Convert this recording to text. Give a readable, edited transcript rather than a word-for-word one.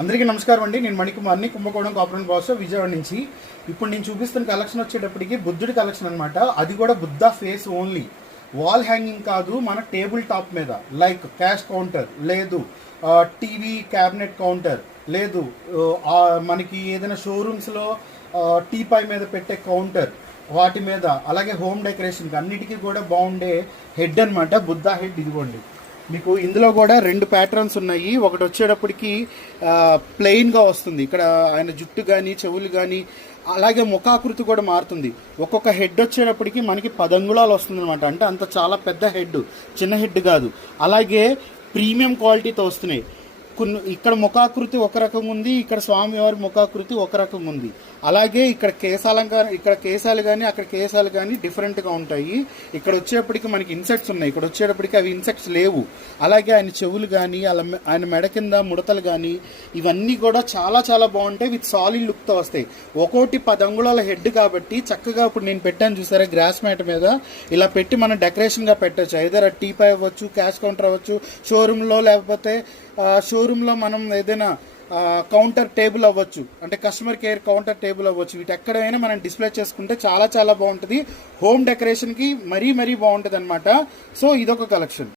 అందరికీ నమస్కారం అండి. నేను మణికుమార్ని, కుంభకోణం కాపురం బాస్ విజయవాడ నుంచి. ఇప్పుడు నేను చూపిస్తున్న కలెక్షన్ వచ్చేటప్పటికి బుద్ధుడి కలెక్షన్ అనమాట. అది కూడా Buddha face only, wall hanging కాదు, మన టేబుల్ టాప్ మీద లైక్ క్యాష్ కౌంటర్ లేదు, టీవీ క్యాబినెట్ కౌంటర్ లేదు, మనకి ఏదైనా షోరూమ్స్లో టీపాయ్ మీద పెట్టే కౌంటర్ వాటి మీద, అలాగే హోమ్ డెకరేషన్కి అన్నిటికీ కూడా బాగుండే హెడ్ అనమాట, బుద్ధ హెడ్. ఇదిగోండి, మీకు ఇందులో కూడా 2 ప్యాటర్న్స్ ఉన్నాయి. ఒకటి వచ్చేటప్పటికి ప్లెయిన్గా వస్తుంది, ఇక్కడ ఆయన జుట్టు కానీ చెవులు కానీ, అలాగే ముఖాకృతి కూడా మారుతుంది. ఒక్కొక్క హెడ్ వచ్చేటప్పటికి మనకి 10 అంగుళాలు వస్తుంది అనమాట. అంటే అంత చాలా పెద్ద హెడ్, చిన్న హెడ్ కాదు. అలాగే ప్రీమియం క్వాలిటీతో వస్తున్నాయి. ఇక్కడ ముఖాకృతి ఒక రకంగా ఉంది, ఇక్కడ స్వామివారి ముఖాకృతి ఒక రకంగా ఉంది. అలాగే ఇక్కడ కేశాలు కానీ అక్కడ కేశాలు కానీ డిఫరెంట్గా ఉంటాయి. ఇక్కడ వచ్చేటప్పటికి మనకి ఇన్సెక్ట్స్ ఉన్నాయి, ఇక్కడ వచ్చేటప్పటికి అవి ఇన్సెక్ట్స్ లేవు. అలాగే ఆయన చెవులు కానీ ఆయన మెడ కింద ముడతలు కానీ ఇవన్నీ కూడా చాలా చాలా బాగుంటాయి. విత్ సాలిడ్ లుక్తో వస్తాయి. ఒక్కోటి 10 అంగుళాల హెడ్ కాబట్టి చక్కగా ఇప్పుడు నేను పెట్టాను చూసారా, గ్రాస్ మ్యాట్ మీద ఇలా పెట్టి మనం డెకరేషన్గా పెట్టచ్చు. ఐదర్ టీపై అవ్వచ్చు, క్యాష్ కౌంటర్ అవ్వచ్చు, షోరూంలో, లేకపోతే షోరూంలో మనం ఏదైనా కౌంటర్ టేబుల్ అవ్వచ్చు, అంటే కస్టమర్ కేర్ కౌంటర్ టేబుల్ అవ్వచ్చు. వీటి ఎక్కడైనా మనం డిస్ప్లే చేసుకుంటే చాలా చాలా బాగుంటుంది. హోమ్ డెకరేషన్కి మరీ బాగుంటుంది అనమాట. సో ఇదొక కలెక్షన్.